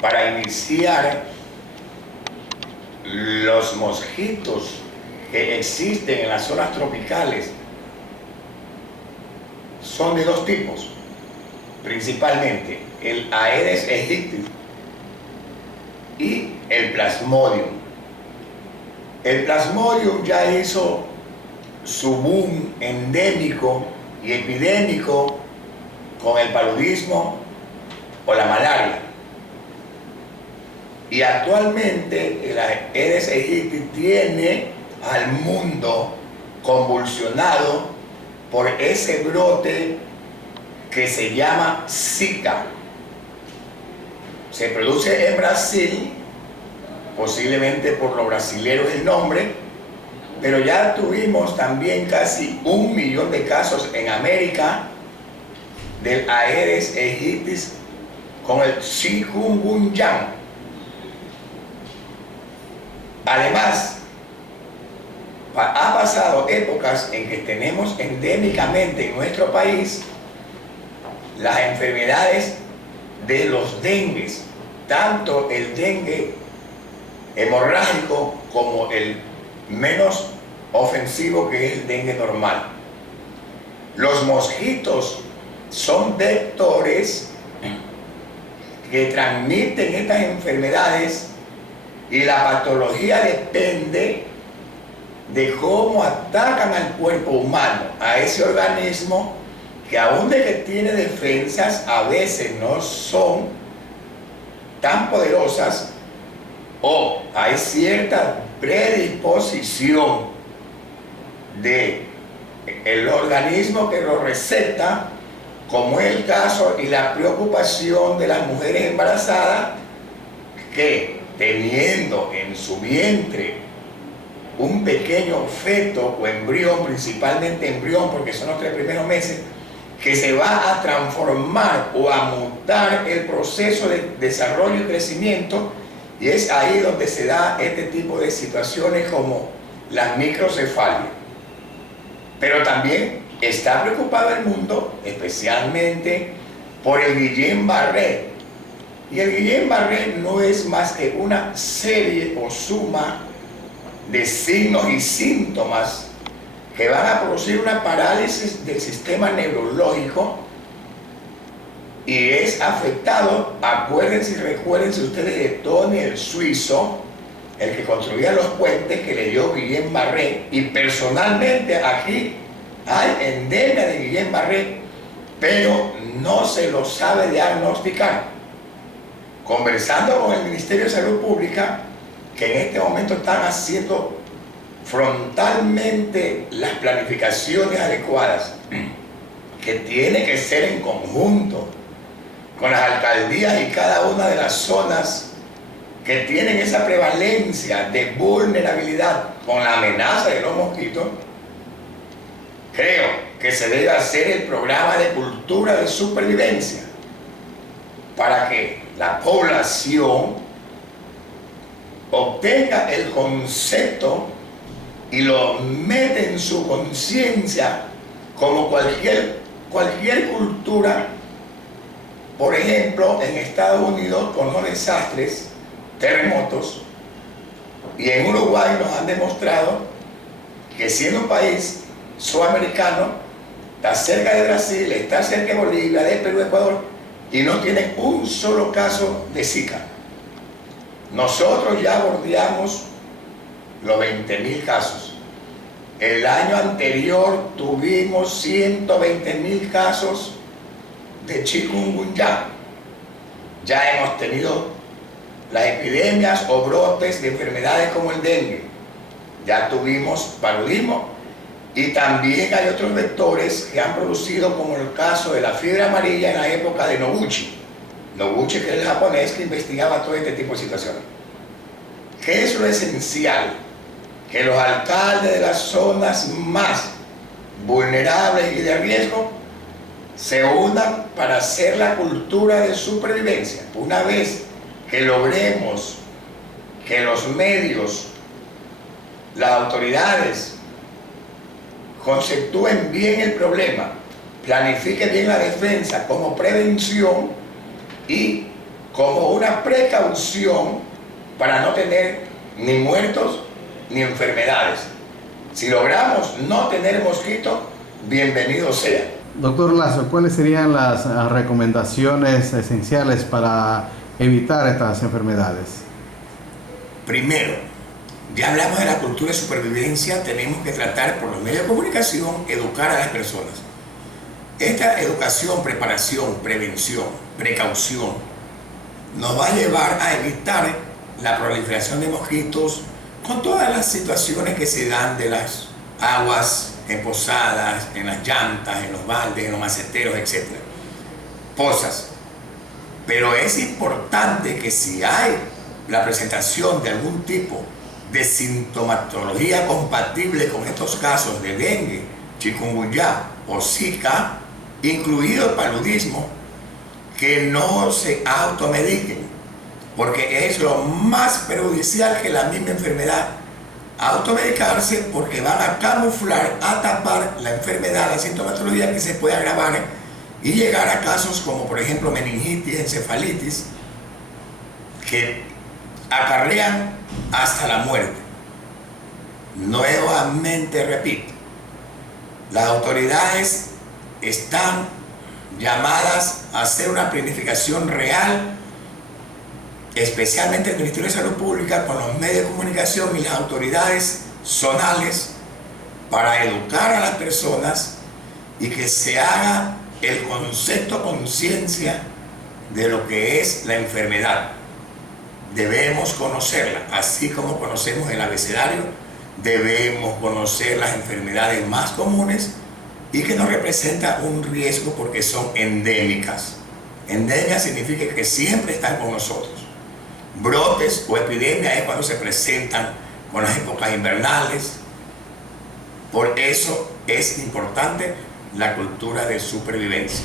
Para iniciar, los mosquitos que existen en las zonas tropicales son de dos tipos, principalmente el Aedes aegypti y el Plasmodium. El Plasmodium ya hizo su boom endémico y epidémico con el paludismo o la malaria. Y actualmente el Aedes aegypti tiene al mundo convulsionado por ese brote que se llama Zika. Se produce en Brasil, posiblemente por los brasileños el nombre, pero ya tuvimos también casi 1 millón de casos en América del Aedes aegypti con el chikungunya. Además, ha pasado épocas en que tenemos endémicamente en nuestro país las enfermedades de los dengues, tanto el dengue hemorrágico como el menos ofensivo, que es el dengue normal. Los mosquitos son vectores que transmiten estas enfermedades y la patología depende de cómo atacan al cuerpo humano, a ese organismo que aún de que tiene defensas, a veces no son tan poderosas, o hay cierta predisposición del organismo que lo receta, como es el caso y la preocupación de las mujeres embarazadas que, teniendo en su vientre un pequeño feto o embrión, principalmente embrión porque son los 3 primeros meses, que se va a transformar o a mutar el proceso de desarrollo y crecimiento, y es ahí donde se da este tipo de situaciones como las microcefalias. Pero también está preocupado el mundo, especialmente por el Guillain-Barré. Y el Guillain-Barré no es más que una serie o suma de signos y síntomas que van a producir una parálisis del sistema neurológico y es afectado, acuérdense y recuérdense ustedes de Tony el suizo, el que construía los puentes, que le dio Guillain-Barré, y personalmente aquí hay endemia de Guillain-Barré, pero no se lo sabe diagnosticar. Conversando con el Ministerio de Salud Pública, que en este momento están haciendo frontalmente las planificaciones adecuadas, que tiene que ser en conjunto con las alcaldías y cada una de las zonas que tienen esa prevalencia de vulnerabilidad con la amenaza de los mosquitos. Creo que se debe hacer el programa de cultura de supervivencia para que la población obtenga el concepto y lo mete en su conciencia como cualquier cultura. Por ejemplo, en Estados Unidos, con los desastres, terremotos, y en Uruguay nos han demostrado que siendo un país sudamericano, está cerca de Brasil, está cerca de Bolivia, de Perú, Ecuador, y no tienen un solo caso de Zika. Nosotros ya bordeamos los 20.000 casos. El año anterior tuvimos 120.000 casos de chikungunya. Ya hemos tenido las epidemias o brotes de enfermedades como el dengue. Ya tuvimos paludismo y también hay otros vectores que han producido, como el caso de la fiebre amarilla en la época de Noguchi. Noguchi, que era el japonés que investigaba todo este tipo de situaciones. ¿Qué es lo esencial? Que los alcaldes de las zonas más vulnerables y de riesgo se unan para hacer la cultura de supervivencia. Una vez que logremos que los medios, las autoridades conceptúen bien el problema, planifiquen bien la defensa como prevención y como una precaución para no tener ni muertos ni enfermedades. Si logramos no tener mosquito, bienvenido sea. Doctor Lazo, ¿cuáles serían las recomendaciones esenciales para evitar estas enfermedades? Primero, ya hablamos de la cultura de supervivencia, tenemos que tratar por los medios de comunicación, educar a las personas. Esta educación, preparación, prevención, precaución, nos va a llevar a evitar la proliferación de mosquitos con todas las situaciones que se dan de las aguas empozadas, en las llantas, en los baldes, en los maceteros, etc. Pozas. Pero es importante que si hay la presentación de algún tipo de sintomatología compatible con estos casos de dengue, chikungunya o zika, incluido el paludismo, que no se automediquen, porque es lo más perjudicial que la misma enfermedad. Automedicarse porque van a camuflar, a tapar la enfermedad, la sintomatología que se puede agravar y llegar a casos como por ejemplo meningitis, encefalitis, que acarrean hasta la muerte. Nuevamente repito, las autoridades están llamadas a hacer una planificación real, especialmente el Ministerio de Salud Pública con los medios de comunicación y las autoridades zonales, para educar a las personas y que se haga el concepto, conciencia de lo que es la enfermedad. Debemos conocerla, así como conocemos el abecedario, debemos conocer las enfermedades más comunes y que nos representan un riesgo porque son endémicas. Endemia significa que siempre están con nosotros. Brotes o epidemias es cuando se presentan con las épocas invernales. Por eso es importante la cultura de supervivencia.